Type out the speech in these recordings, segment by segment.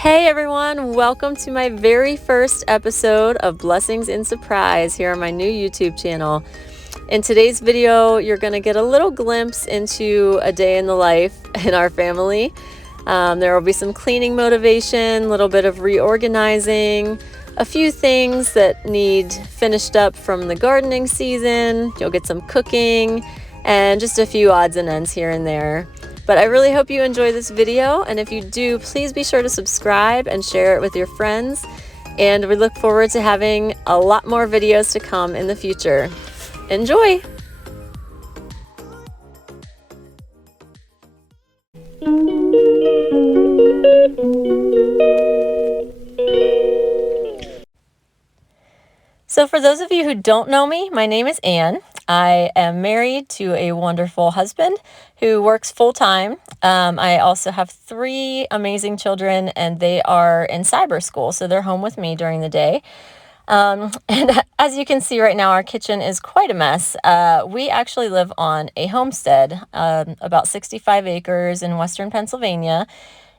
Hey everyone, welcome to my very first episode of Blessings in Surprise here on my new YouTube channel. In today's video, you're going to get a little glimpse into a day in the life in our family. There will be some cleaning motivation, a little bit of reorganizing, a few things that need finished up from the gardening season. You'll get some cooking and just a few odds and ends here and there. But I really hope you enjoy this video, and if you do, please be sure to subscribe and share it with your friends. And we look forward to having a lot more videos to come in the future. Enjoy! So for those of you who don't know me, my name is Anne. I am married to a wonderful husband who works full-time. I also have 3 amazing children, and they are in cyber school, so they're home with me during the day. And as you can see right now, our kitchen is quite a mess. We actually live on a homestead, about 65 acres in western Pennsylvania.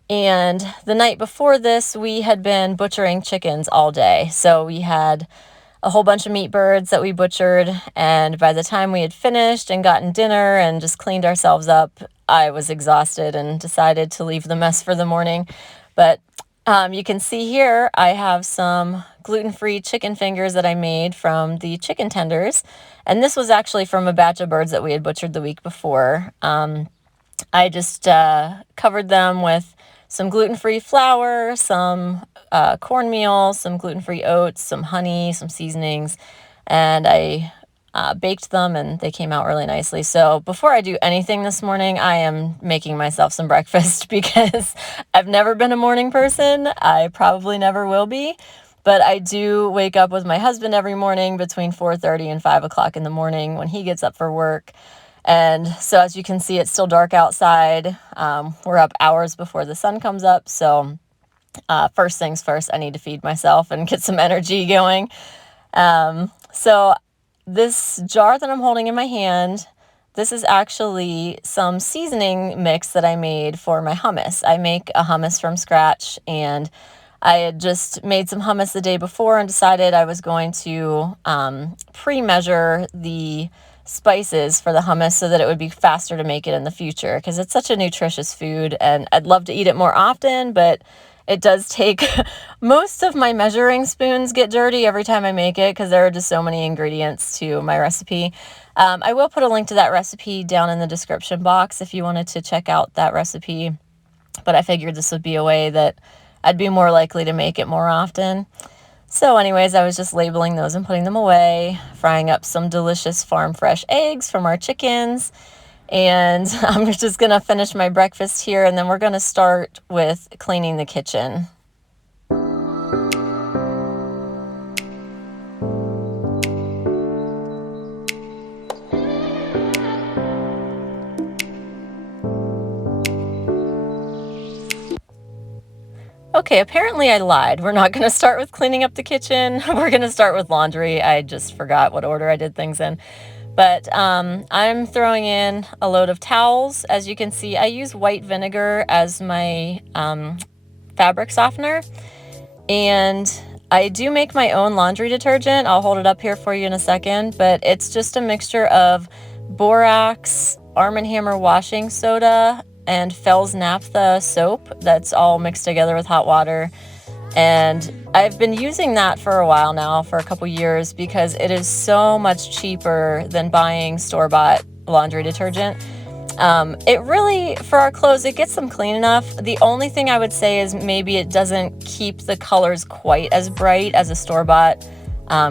And the night before this, we had been butchering chickens all day. So we had a whole bunch of meat birds that we butchered, and by the time we had finished and gotten dinner and just cleaned ourselves up, I was exhausted and decided to leave the mess for the morning. But you can see here I have some gluten-free chicken fingers that I made from the chicken tenders, and this was actually from a batch of birds that we had butchered the week before. I just covered them with some gluten-free flour, some cornmeal, some gluten-free oats, some honey, some seasonings, and I baked them, and they came out really nicely. So before I do anything this morning, I am making myself some breakfast because I've never been a morning person. I probably never will be, but I do wake up with my husband every morning between 4:30 and 5 o'clock in the morning when he gets up for work. And so as you can see, it's still dark outside. We're up hours before the sun comes up. So first things first, I need to feed myself and get some energy going. So this jar that I'm holding in my hand, this is actually some seasoning mix that I made for my hummus. I make a hummus from scratch, and I had just made some hummus the day before and decided I was going to pre-measure the spices for the hummus so that it would be faster to make it in the future, because it's such a nutritious food and I'd love to eat it more often, but it does take most of my measuring spoons get dirty every time I make it because there are just so many ingredients to my recipe. I will put a link to that recipe down in the description box if you wanted to check out that recipe, but I figured this would be a way that I'd be more likely to make it more often. So anyways, I was just labeling those and putting them away, frying up some delicious farm fresh eggs from our chickens. And I'm just going to finish my breakfast here, and then we're going to start with cleaning the kitchen. Okay, apparently I lied. We're not going to start with cleaning up the kitchen. We're going to start with laundry. I just forgot what order I did things in. But I'm throwing in a load of towels. As you can see, I use white vinegar as my fabric softener. And I do make my own laundry detergent. I'll hold it up here for you in a second. But it's just a mixture of borax, Arm & Hammer washing soda, and Fells Naphtha soap that's all mixed together with hot water. And I've been using that for a while now, for a couple years, because it is so much cheaper than buying store-bought laundry detergent. It really, for our clothes, it gets them clean enough. The only thing I would say is maybe it doesn't keep the colors quite as bright as a store-bought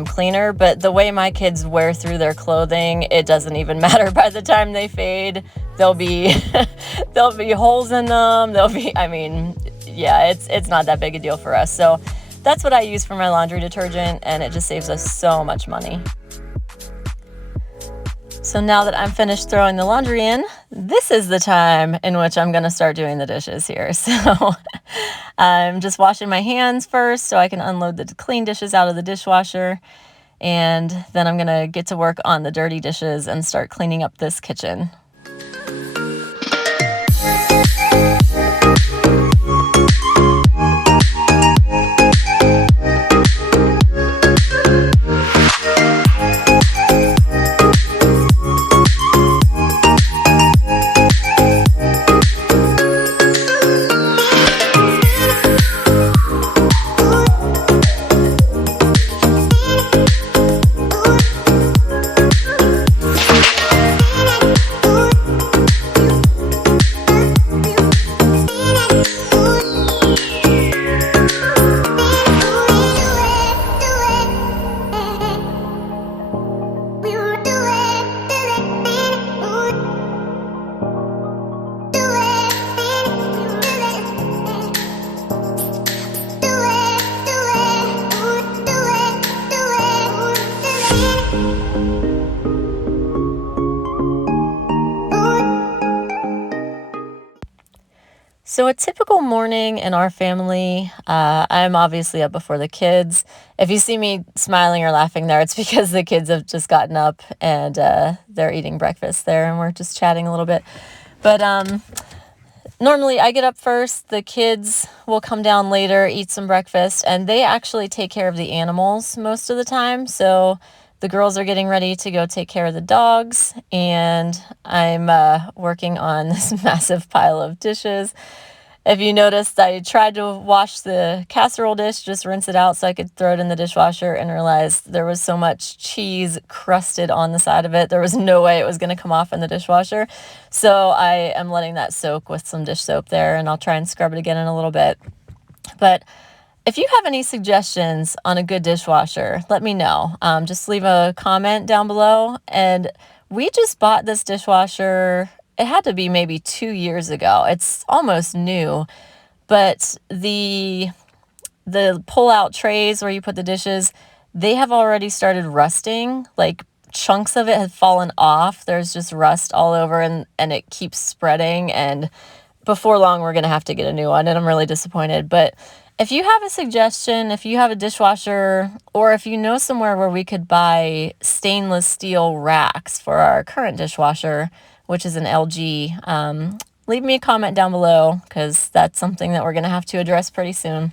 cleaner, but the way my kids wear through their clothing, it doesn't even matter. By the time they fade, there'll be there'll be holes in them. Yeah, it's not that big a deal for us. So that's what I use for my laundry detergent, and it just saves us so much money. So now that I'm finished throwing the laundry in, this is the time in which I'm going to start doing the dishes here. So I'm just washing my hands first so I can unload the clean dishes out of the dishwasher. And then I'm going to get to work on the dirty dishes and start cleaning up this kitchen. So a typical morning in our family, I'm obviously up before the kids. If you see me smiling or laughing there, it's because the kids have just gotten up and they're eating breakfast there and we're just chatting a little bit. But normally I get up first, the kids will come down later, eat some breakfast, and they actually take care of the animals most of the time. So the girls are getting ready to go take care of the dogs, and I'm working on this massive pile of dishes. If you noticed, I tried to wash the casserole dish, just rinse it out so I could throw it in the dishwasher, and realized there was so much cheese crusted on the side of it. There was no way it was going to come off in the dishwasher. So I am letting that soak with some dish soap there, and I'll try and scrub it again in a little bit. But if you have any suggestions on a good dishwasher, let me know. Just leave a comment down below. And we just bought this dishwasher, it had to be maybe 2 years ago. It's almost new, but the pull-out trays where you put the dishes, they have already started rusting. Like, chunks of it have fallen off. There's just rust all over, and it keeps spreading, and before long we're gonna have to get a new one, and I'm really disappointed. But if you have a suggestion, if you have a dishwasher, or if you know somewhere where we could buy stainless steel racks for our current dishwasher, which is an LG, leave me a comment down below, because that's something that we're gonna have to address pretty soon.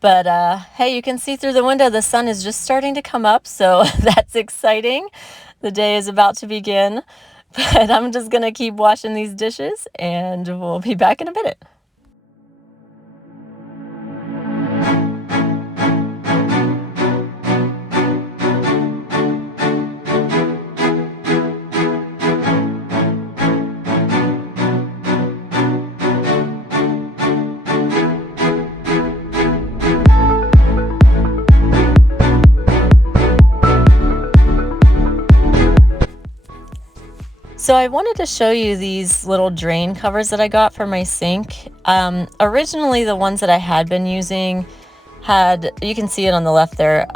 But hey, you can see through the window the sun is just starting to come up, so that's exciting. The day is about to begin. But I'm just gonna keep washing these dishes, and we'll be back in a minute. So I wanted to show you these little drain covers that I got for my sink. Originally, the ones that I had been using had, you can see it on the left there,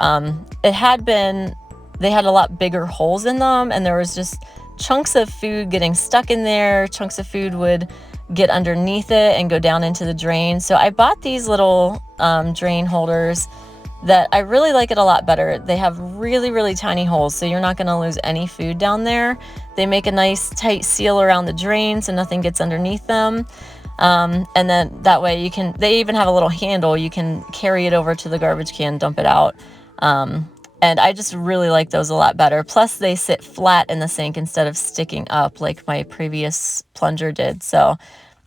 they had a lot bigger holes in them, and there was just chunks of food getting stuck in there. Chunks of food would get underneath it and go down into the drain. So I bought these little drain holders that I really like it a lot better. They have really, really tiny holes, so you're not gonna lose any food down there. They make a nice tight seal around the drain so nothing gets underneath them. And then that way they even have a little handle, you can carry it over to the garbage can, dump it out. And I just really like those a lot better. Plus they sit flat in the sink instead of sticking up like my previous plunger did. So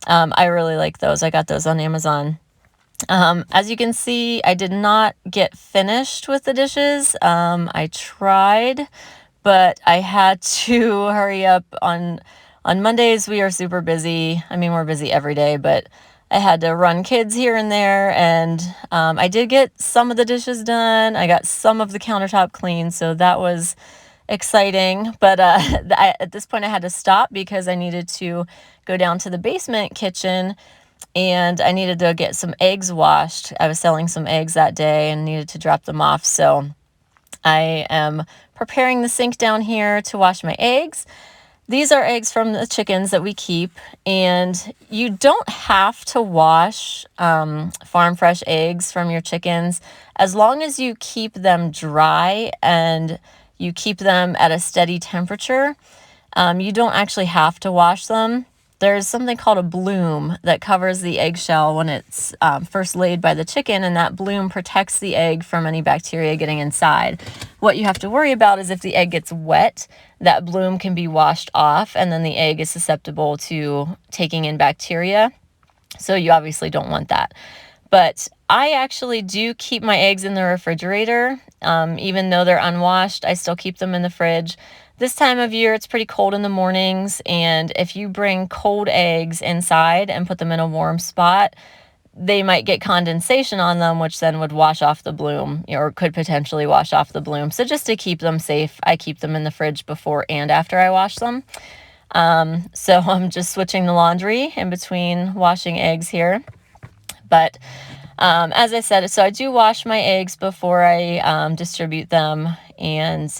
I really like those. I got those on Amazon. As you can see, I did not get finished with the dishes. I tried, but I had to hurry up. On Mondays, we are super busy. I mean, we're busy every day, but I had to run kids here and there, and I did get some of the dishes done. I got some of the countertop clean, so that was exciting. But at this point, I had to stop because I needed to go down to the basement kitchen, and I needed to get some eggs washed. I was selling some eggs that day and needed to drop them off. So I am preparing the sink down here to wash my eggs. These are eggs from the chickens that we keep, and you don't have to wash farm fresh eggs from your chickens as long as you keep them dry and you keep them at a steady temperature. You don't actually have to wash them. There's something called a bloom that covers the eggshell when it's first laid by the chicken, and that bloom protects the egg from any bacteria getting inside. What you have to worry about is if the egg gets wet, that bloom can be washed off, and then the egg is susceptible to taking in bacteria. So you obviously don't want that. But I actually do keep my eggs in the refrigerator. Even though they're unwashed, I still keep them in the fridge. This time of year, it's pretty cold in the mornings, and if you bring cold eggs inside and put them in a warm spot, they might get condensation on them, which then would wash off the bloom, or could potentially wash off the bloom. So just to keep them safe, I keep them in the fridge before and after I wash them. So I'm just switching the laundry in between washing eggs here. But as I said, so I do wash my eggs before I distribute them, and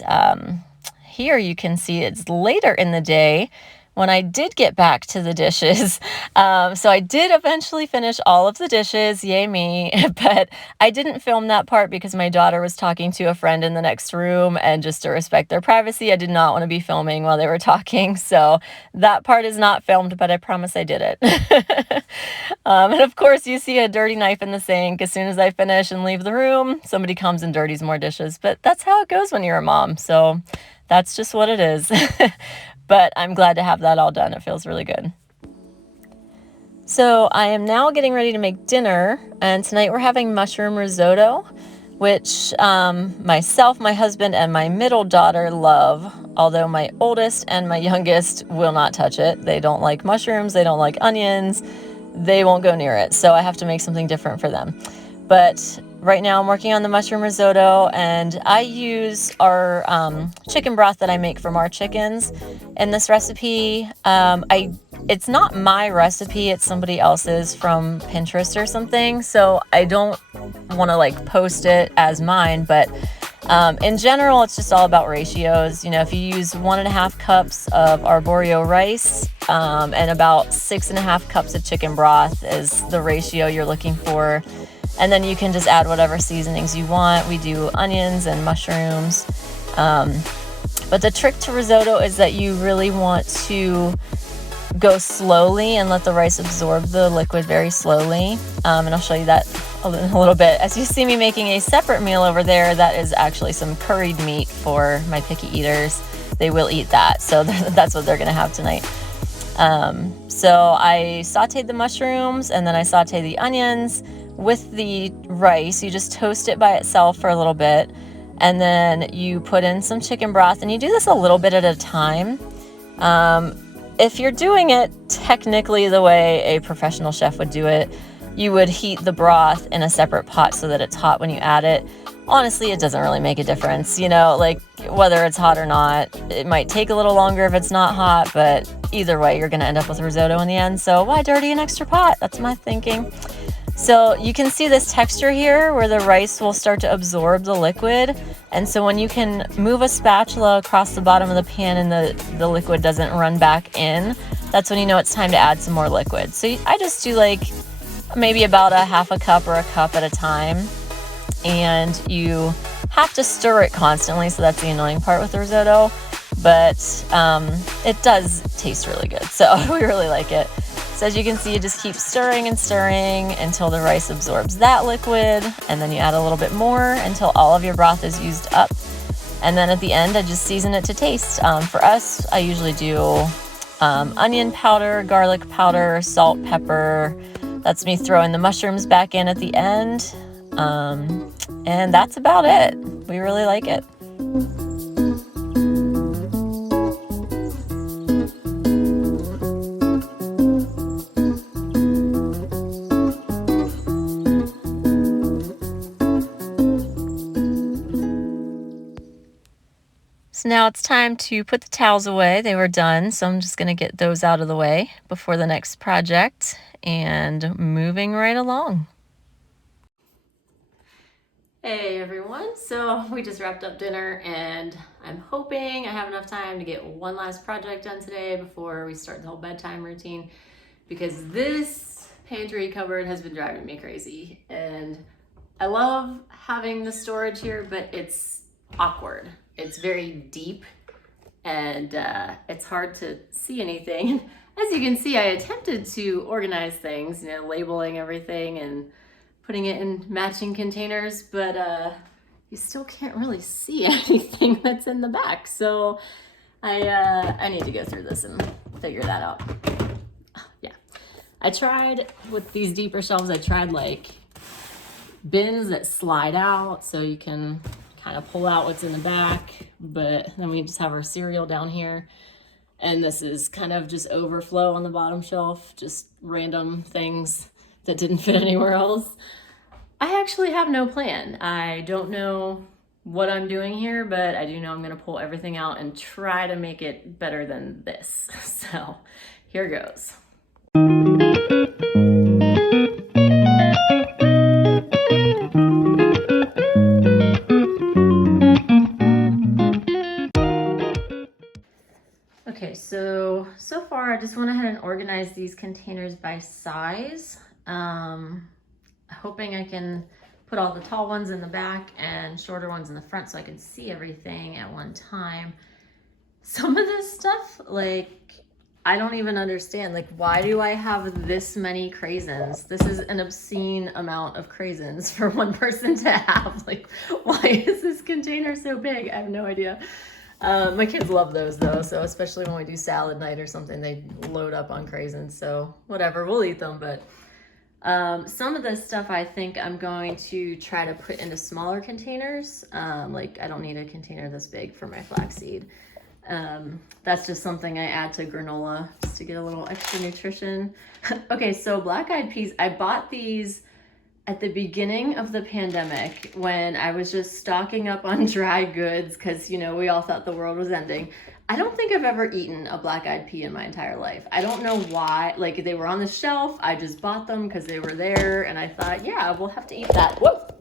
here you can see it's later in the day when I did get back to the dishes. So I did eventually finish all of the dishes, yay me, but I didn't film that part because my daughter was talking to a friend in the next room, and just to respect their privacy, I did not want to be filming while they were talking. So that part is not filmed, but I promise I did it. And of course you see a dirty knife in the sink. As soon as I finish and leave the room, somebody comes and dirties more dishes, but that's how it goes when you're a mom. So that's just what it is. But I'm glad to have that all done. It feels really good. So I am now getting ready to make dinner, and tonight we're having mushroom risotto, which myself, my husband, and my middle daughter love, although my oldest and my youngest will not touch it. They don't like mushrooms, they don't like onions, they won't go near it, so I have to make something different for them. But right now I'm working on the mushroom risotto, and I use our chicken broth that I make from our chickens in this recipe. It's not my recipe, it's somebody else's from Pinterest or something, so I don't want to like post it as mine, but in general, it's just all about ratios. You know, if you use 1.5 cups of arborio rice and about 6.5 cups of chicken broth is the ratio you're looking for. And then you can just add whatever seasonings you want. We do onions and mushrooms. But the trick to risotto is that you really want to go slowly and let the rice absorb the liquid very slowly. And I'll show you that in a little bit. As you see me making a separate meal over there, that is actually some curried meat for my picky eaters. They will eat that, so that's what they're gonna have tonight. So I sauteed the mushrooms, and then I sauteed the onions with the rice. You just toast it by itself for a little bit, and then you put in some chicken broth, and you do this a little bit at a time. If you're doing it technically the way a professional chef would do it, you would heat the broth in a separate pot so that it's hot when you add it. Honestly, it doesn't really make a difference, you know, like whether it's hot or not. It might take a little longer if it's not hot, but either way, you're gonna end up with risotto in the end. So why dirty an extra pot? That's my thinking. So you can see this texture here where the rice will start to absorb the liquid. And so when you can move a spatula across the bottom of the pan and the liquid doesn't run back in, that's when you know it's time to add some more liquid. So I just do like maybe about a half a cup or a cup at a time. And you have to stir it constantly, so that's the annoying part with the risotto. But it does taste really good, so we really like it. So as you can see, you just keep stirring and stirring until the rice absorbs that liquid, and then you add a little bit more until all of your broth is used up. And then at the end, I just season it to taste. For us, I usually do onion powder, garlic powder, salt, pepper. That's me throwing the mushrooms back in at the end. And that's about it. We really like it. So now it's time to put the towels away. They were done, so I'm just going to get those out of the way before the next project and moving right along. Hey everyone, so we just wrapped up dinner and I'm hoping I have enough time to get one last project done today before we start the whole bedtime routine, because this pantry cupboard has been driving me crazy. And I love having the storage here, but it's awkward. It's very deep and it's hard to see anything. As you can see, I attempted to organize things, you know, labeling everything and putting it in matching containers, but you still can't really see anything that's in the back. So I need to go through this and figure that out. Yeah, I tried with these deeper shelves, I tried like bins that slide out so you can kind of pull out what's in the back, but then we just have our cereal down here. And this is kind of just overflow on the bottom shelf, just random things that didn't fit anywhere else. I actually have no plan. I don't know what I'm doing here, but I do know I'm gonna pull everything out and try to make it better than this. So here goes. Okay, so organize these containers by size. Hoping I can put all the tall ones in the back and shorter ones in the front so I can see everything at one time. Some of this stuff, like, I don't even understand. Like, why do I have this many craisins? This is an obscene amount of craisins for one person to have. Like, why is this container so big? I have no idea. My kids love those though, so especially when we do salad night or something, they load up on craisins. So whatever, we'll eat them. But some of this stuff I think I'm going to try to put into smaller containers. Like, I don't need a container this big for my flaxseed. That's just something I add to granola just to get a little extra nutrition. Okay, so black-eyed peas, I bought these at the beginning of the pandemic when I was just stocking up on dry goods because, you know, we all thought the world was ending. I don't think I've ever eaten a black-eyed pea in my entire life. I don't know why. Like, they were on the shelf. I just bought them because they were there, and I thought, yeah, we'll have to eat that. Whoop!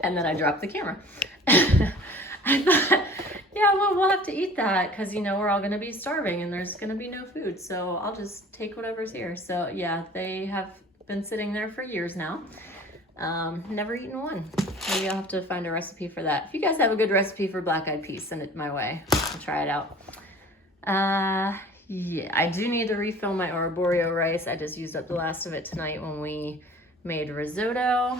And then I dropped the camera. I thought, yeah, well, we'll have to eat that because, you know, we're all going to be starving and there's going to be no food. So I'll just take whatever's here. So, yeah, they have been sitting there for years now. Never eaten one. Maybe I'll have to find a recipe for that. If you guys have a good recipe for black-eyed peas, send it my way. I'll try it out. Yeah, I do need to refill my arborio rice. I just used up the last of it tonight when we made risotto.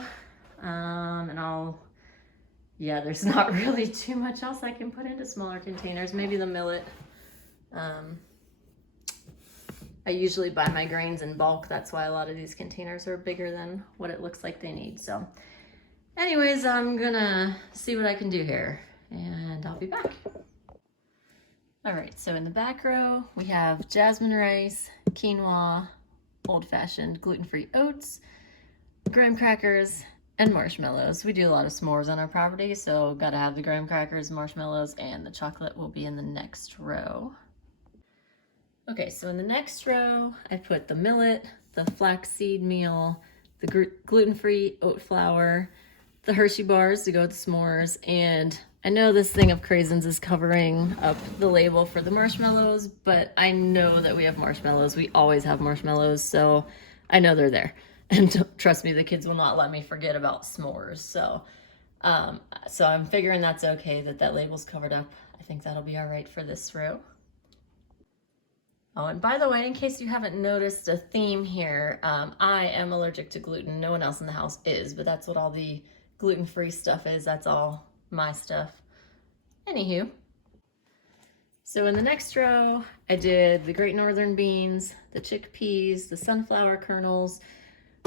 Yeah, there's not really too much else I can put into smaller containers. Maybe the millet. I usually buy my grains in bulk. That's why a lot of these containers are bigger than what it looks like they need. So anyways, I'm gonna see what I can do here and I'll be back. All right, so in the back row, we have jasmine rice, quinoa, old-fashioned gluten-free oats, graham crackers, and marshmallows. We do a lot of s'mores on our property, so gotta have the graham crackers, marshmallows, and the chocolate will be in the next row. Okay, so in the next row, I put the millet, the flaxseed meal, the gluten-free oat flour, the Hershey bars to go with the s'mores, and I know this thing of craisins is covering up the label for the marshmallows, but I know that we have marshmallows. We always have marshmallows, so I know they're there. And trust me, the kids will not let me forget about s'mores. So I'm figuring that's okay that that label's covered up. I think that'll be all right for this row. Oh, and by the way, in case you haven't noticed a theme here, I am allergic to gluten. No one else in the house is, but that's what all the gluten-free stuff is. That's all my stuff. Anywho, so in the next row, I did the Great Northern beans, the chickpeas, the sunflower kernels,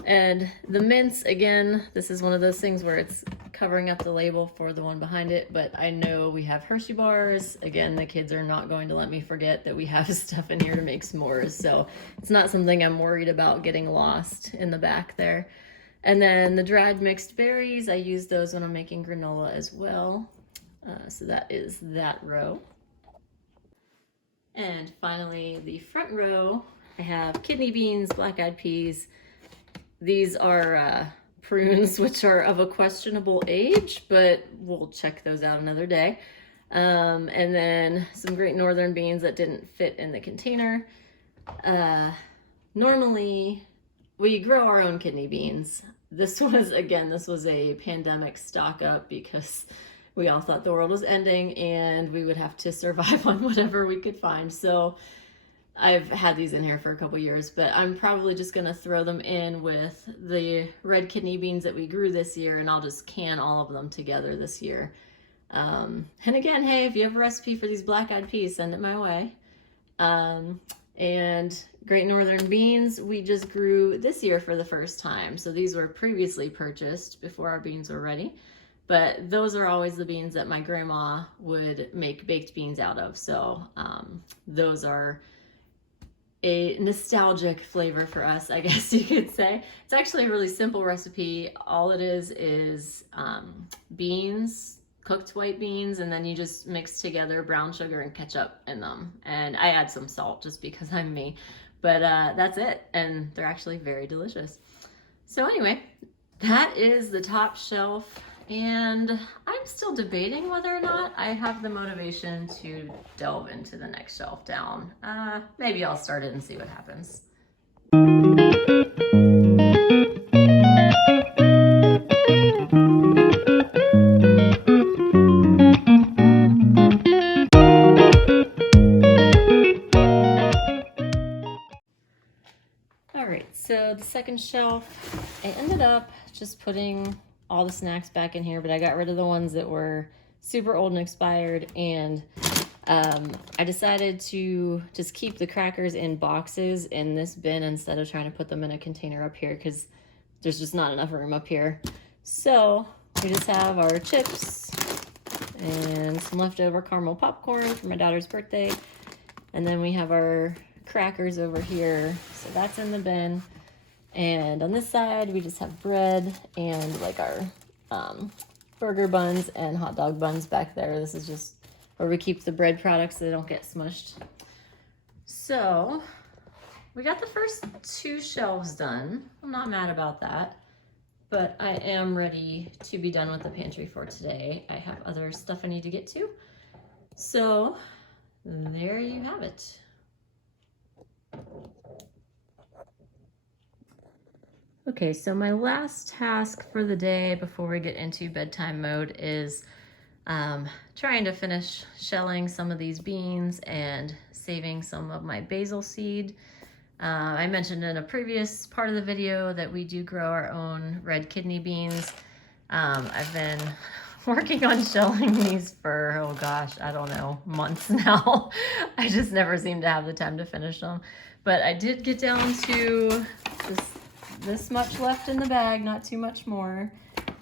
and the mince. Again, this is one of those things where it's covering up the label for the one behind it, but I know we have Hershey bars. Again, the kids are not going to let me forget that we have stuff in here to make s'mores, so it's not something I'm worried about getting lost in the back there. And then the dried mixed berries, I use those when I'm making granola as well. So that is that row. And finally, the front row, I have kidney beans, black-eyed peas. These are prunes, which are of a questionable age, but we'll check those out another day. And then some Great Northern beans that didn't fit in the container. Normally, we grow our own kidney beans. This was a pandemic stock up because we all thought the world was ending and we would have to survive on whatever we could find. So I've had these in here for a couple years, but I'm probably just gonna throw them in with the red kidney beans that we grew this year, and I'll just can all of them together this year. And again, hey, if you have a recipe for these black-eyed peas, send it my way. And Great Northern beans, we just grew this year for the first time. So these were previously purchased before our beans were ready. But those are always the beans that my grandma would make baked beans out of. So those are a nostalgic flavor for us, I guess you could say. It's actually a really simple recipe. All it is beans, cooked white beans, and then you just mix together brown sugar and ketchup in them. And I add some salt just because I'm me. But that's it, and they're actually very delicious. So anyway, that is the top shelf, and I'm still debating whether or not I have the motivation to delve into the next shelf down. Maybe I'll start it and see what happens. All right, so the second shelf, I ended up just putting all the snacks back in here, but I got rid of the ones that were super old and expired, and I decided to just keep the crackers in boxes in this bin instead of trying to put them in a container up here because there's just not enough room up here. So we just have our chips and some leftover caramel popcorn for my daughter's birthday, and then we have our crackers over here, so that's in the bin. And on this side we just have bread and like our burger buns and hot dog buns back there. This is just where we keep the bread products so they don't get smushed. So we got the first 2 shelves done. I'm not mad about that, but I am ready to be done with the pantry for today. I have other stuff I need to get to. So there you have it. Okay, so my last task for the day before we get into bedtime mode is trying to finish shelling some of these beans and saving some of my basil seed. I mentioned in a previous part of the video that we do grow our own red kidney beans. I've been working on shelling these for, oh gosh, I don't know, months now. I just never seem to have the time to finish them. But I did get down to just this much left in the bag, not too much more,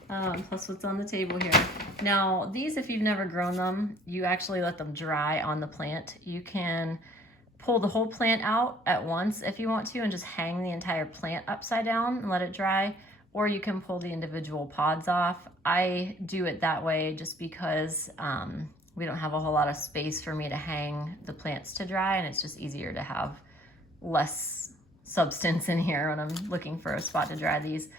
plus what's on the table here. Now, these, if you've never grown them, you actually let them dry on the plant. You can pull the whole plant out at once if you want to and just hang the entire plant upside down and let it dry, or you can pull the individual pods off. I do it that way just because we don't have a whole lot of space for me to hang the plants to dry, and it's just easier to have less substance in here when I'm looking for a spot to dry these.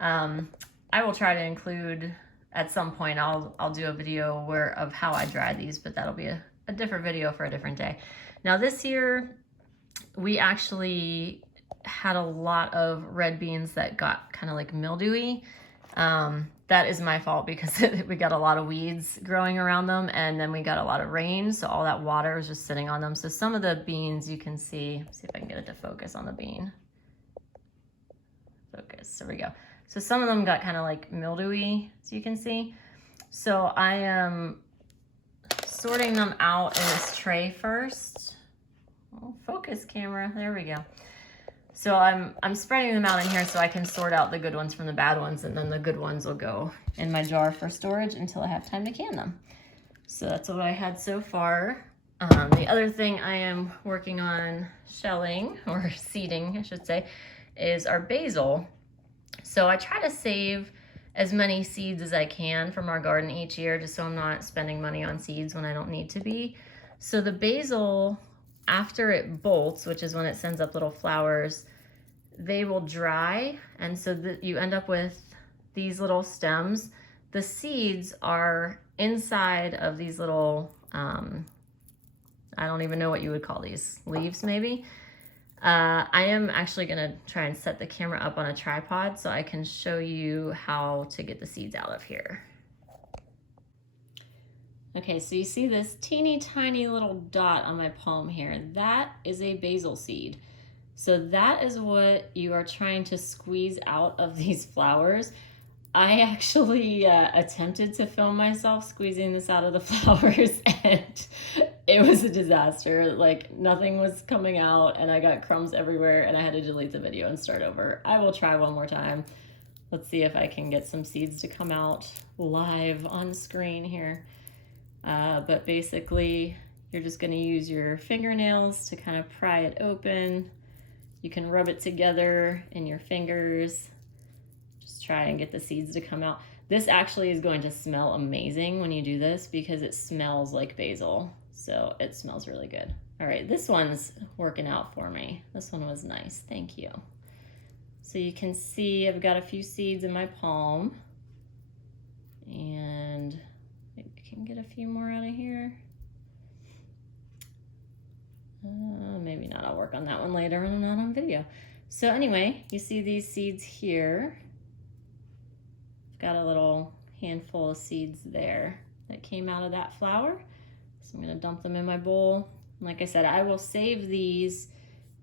I will try to include at some point, I'll do a video of how I dry these, but that'll be a different video for a different day. Now this year, we actually had a lot of red beans that got kind of like mildewy. That is my fault because we got a lot of weeds growing around them, and then we got a lot of rain, so all that water was just sitting on them. So some of the beans you can see if I can get it to focus on the bean. Focus, there we go. So some of them got kind of like mildewy, as you can see. So I am sorting them out in this tray first. Oh, focus camera, there we go. So I'm spreading them out in here so I can sort out the good ones from the bad ones, and then the good ones will go in my jar for storage until I have time to can them. So that's what I had so far. The other thing I am working on shelling, or seeding I should say, is our basil. So I try to save as many seeds as I can from our garden each year, just so I'm not spending money on seeds when I don't need to be. So the basil, after it bolts, which is when it sends up little flowers, they will dry, and so that you end up with these little stems. The seeds are inside of these little, I don't even know what you would call these, leaves maybe. I am actually gonna try and set the camera up on a tripod so I can show you how to get the seeds out of here. Okay, so you see this teeny tiny little dot on my palm here. That is a basil seed. So that is what you are trying to squeeze out of these flowers. I actually attempted to film myself squeezing this out of the flowers, and it was a disaster. Like, nothing was coming out, and I got crumbs everywhere, and I had to delete the video and start over. I will try one more time. Let's see if I can get some seeds to come out live on screen here. But basically, you're just gonna use your fingernails to kind of pry it open. You can rub it together in your fingers. Just try and get the seeds to come out. This actually is going to smell amazing when you do this because it smells like basil. So it smells really good. All right, this one's working out for me. This one was nice, thank you. So you can see I've got a few seeds in my palm, and I can get a few more out of here. Maybe not, I'll work on that one later when I'm not on video. So anyway, you see these seeds here. I've got a little handful of seeds there that came out of that flower. So I'm gonna dump them in my bowl. And like I said, I will save these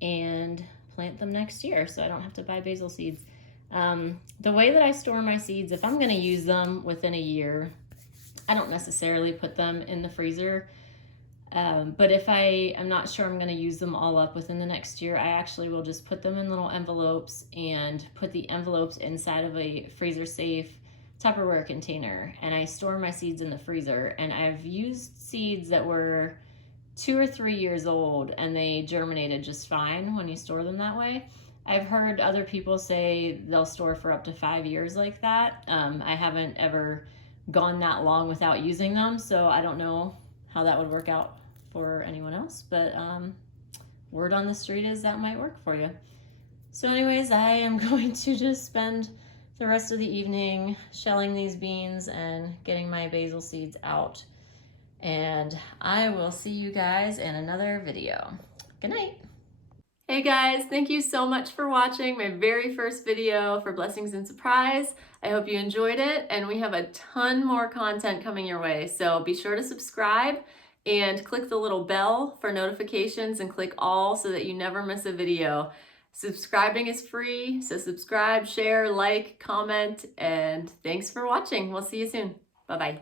and plant them next year so I don't have to buy basil seeds. The way that I store my seeds, if I'm gonna use them within a year, I don't necessarily put them in the freezer. But if I'm not sure I'm going to use them all up within the next year, I actually will just put them in little envelopes and put the envelopes inside of a freezer safe Tupperware container. And I store my seeds in the freezer. And I've used seeds that were 2 or 3 years old and they germinated just fine when you store them that way. I've heard other people say they'll store for up to 5 years like that. I haven't ever gone that long without using them, so I don't know how that would work out for anyone else, but word on the street is that might work for you. So anyways, I am going to just spend the rest of the evening shelling these beans and getting my basil seeds out, and I will see you guys in another video. Good night. Hey guys, thank you so much for watching my very first video for Blessings in Surprise. I hope you enjoyed it, and we have a ton more content coming your way, so be sure to subscribe and click the little bell for notifications and click all so that you never miss a video. Subscribing is free, so subscribe, share, like, comment, and thanks for watching. We'll see you soon. Bye-bye.